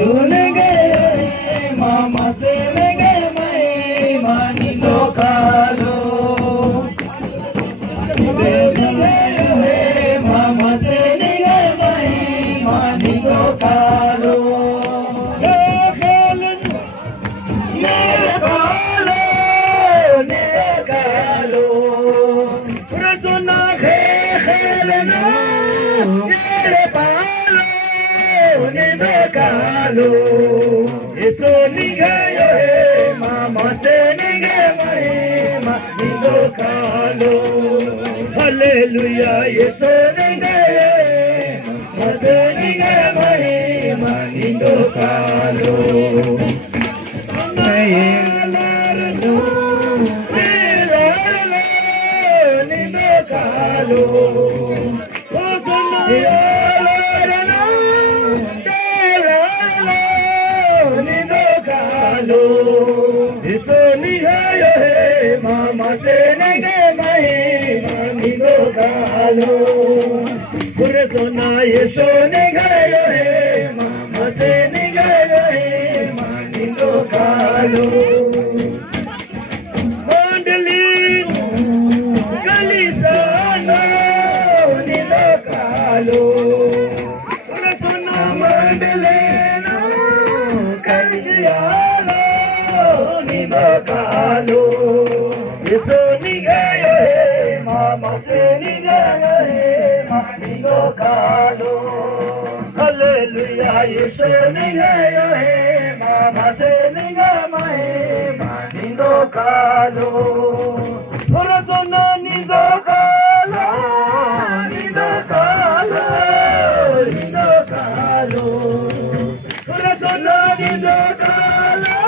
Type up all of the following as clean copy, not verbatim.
सुन गए मामा सुन गए मैं मानी लो कालो मामा सुन गए मैं मानी लो कालो Eso niga yo mama se niga mai manindo kalo Hallelujah eso niga mama se niga mai manindo kalo nindo kalo Eso ni hai mama se nege mai mani go galo pure sona eso nege mama se nege mani go galo mandali kalisana ni go galo pure sona mandali Kalo, eso ni gayo mama se ni gayo manindo kalo. Hallelujah, eso ni gayo mama se ni gayo manindo kalo. Corazona nindo kalo, nindo kalo, nindo kalo. Corazona nindo kalo.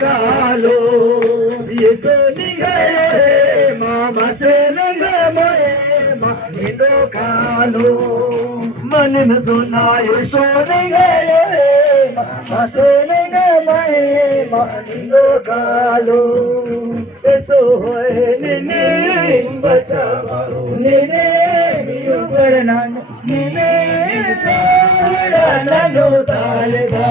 Kalo, ye to ni gaye, mama se nanga mae, manindo kalo. मन में सुना ये सो ni gaye, mama se nanga mae, manindo kalo. Eso hoye nene bachava, nene miyo karnan, nene chara nano talga.